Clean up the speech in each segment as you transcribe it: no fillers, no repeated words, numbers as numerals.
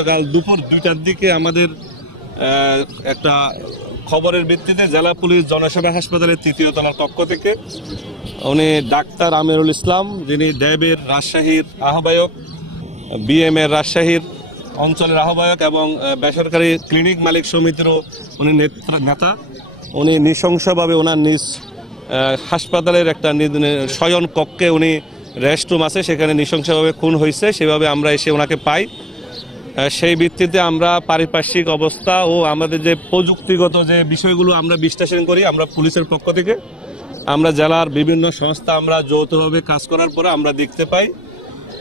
গতকাল দুপুর 2টার দিকে আমাদের একটা খবরের ভিত্তিতে জেলা পুলিশ জনসেবা হাসপাতালের ৩য় তলার কক্ষ থেকে উনি ডাক্তার আমিরুল ইসলাম, যিনি ড্যাবের রাজশাহীর আহ্বায়ক, বিএম এর রাজশাহীর অঞ্চলের আহ্বায়ক এবং বেসরকারি ক্লিনিক মালিক সমিতিরও উনি নেতা, উনি নৃশংসভাবে ওনার নিজ হাসপাতালের একটা শয়ন কক্ষে উনি রেস্টরুম আছে, সেখানে নৃশংসভাবে খুন হয়েছে। সেভাবে আমরা এসে ওনাকে পাই। সেই ভিত্তিতে আমরা পারিপার্শ্বিক অবস্থা ও আমাদের যে প্রযুক্তিগত যে বিষয়গুলো আমরা বিশ্লেষণ করি, আমরা পুলিশের পক্ষ থেকে আমরা জেলার বিভিন্ন সংস্থা আমরা যৌথভাবে কাজ করার পরে আমরা দেখতে পাই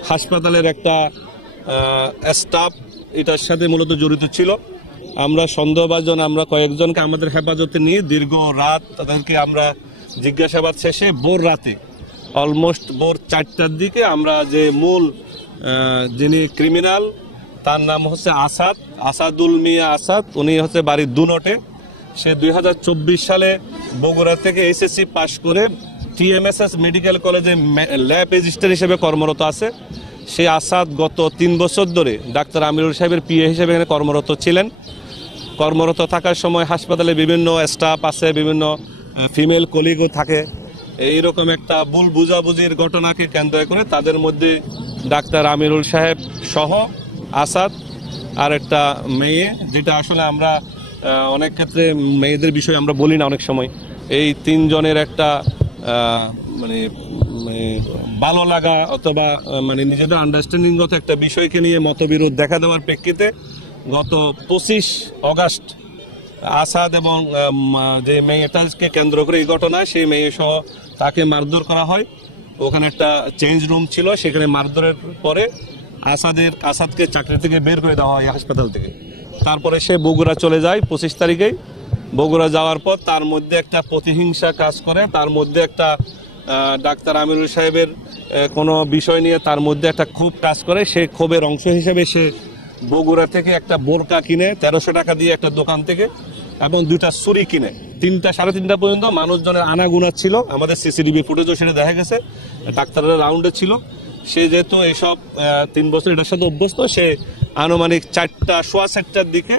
হাসপাতালের একটা স্টাফ এটার সাথে মূলত জড়িত ছিল। আমরা সন্দেহভাজন আমরা কয়েকজনকে আমাদের হেফাজতে নিয়ে দীর্ঘ রাত তাদেরকে আমরা জিজ্ঞাসাবাদ শেষে ভোর রাতে অলমোস্ট ভোর 4টার দিকে আমরা যে মূল যিনি ক্রিমিনাল তার নাম হচ্ছে আসাদুল মিয়া আসাদ, উনি হচ্ছে বাড়ির দুনটে। সে 2024 সালে বগুড়া থেকে এসএসসি পাশ করে টিএমএসএস মেডিকেল কলেজে ল্যাব রেজিস্ট্রার হিসেবে কর্মরত আছে। সেই আসাদ গত 3 বছর ধরে ডাক্তার আমিরুল সাহেবের পিএ হিসেবে এখানে কর্মরত ছিলেন। কর্মরত থাকার সময় হাসপাতালে বিভিন্ন স্টাফ আছে, বিভিন্ন ফিমেল কলিগও থাকে। এইরকম একটা ভুল বুঝাবুঝির ঘটনাকে কেন্দ্র করে তাদের মধ্যে ডাক্তার আমিরুল সাহেব সহ আসাদ আর একটা মেয়ে, যেটা আসলে আমরা অনেক ক্ষেত্রে মেয়েদের বিষয়ে আমরা বলি না অনেক সময়, এই 3 জনের একটা মানে ভালো লাগা অথবা মানে নিজেদের আন্ডারস্ট্যান্ডিংগত একটা বিষয়কে নিয়ে মতবিরোধ দেখা দেওয়ার প্রেক্ষিতে গত 25 অগাস্ট আসাদ এবং যে মেয়েটাকে কেন্দ্র করে এই ঘটনা, সেই মেয়ে সহ তাকে মারধর করা হয়। ওখানে একটা চেঞ্জ রুম ছিল, সেখানে মারধরের পরে আসাদকে চাকরি থেকে বের করে দেওয়া হয় হাসপাতাল থেকে। তারপরে সে বগুড়া চলে যায় 25 তারিখেই। বগুড়া যাওয়ার পর তার মধ্যে একটা প্রতিহিংসা কাজ করে, তার মধ্যে একটা ডাক্তার আমিরুল সাহেবের কোনো বিষয় নিয়ে তার মধ্যে একটা ক্ষোভ কাজ করে। সেই ক্ষোভের অংশ হিসেবে সে বগুড়া থেকে একটা বোরকা কিনে 1300 টাকা দিয়ে একটা দোকান থেকে, এবং 2টা ছুরি কিনে 3টা সাড়ে 3টা পর্যন্ত মানুষজনের আনাগুনা ছিল। আমাদের সিসিটিভি ফুটেজও সেটা দেখা গেছে, ডাক্তাররা রাউন্ডে ছিল। সে যেহেতু এইসব 3 বছর এটার সাথে অভ্যস্ত, সে আনুমানিক 4টার দিকে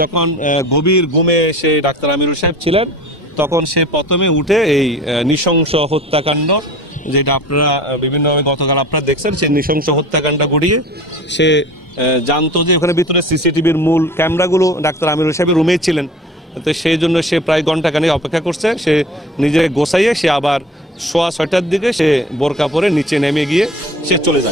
যখন গভীর ঘুমে সে ডাক্তার আমিরুল সাহেব ছিলেন, তখন সে প্রথমে উঠে এই নৃশংস হত্যাকাণ্ড, যেটা আপনারা বিভিন্নভাবে গতকাল আপনারা দেখছেন, সেই নৃশংস হত্যাকাণ্ড ঘটিয়ে সে জানতো যে ওখানে ভিতরে সিসিটিভির মূল ক্যামেরাগুলো ডাক্তার আমিরুল সাহেবের রুমেই ছিলেন। তো সেই জন্য সে প্রায় ঘন্টাখানেক অপেক্ষা করছে। সে নিজে গোছাইয়ে সে আবার 6:15টার দিকে সে বোরকা পরে নিচে নেমে গিয়ে সে চলে যায়।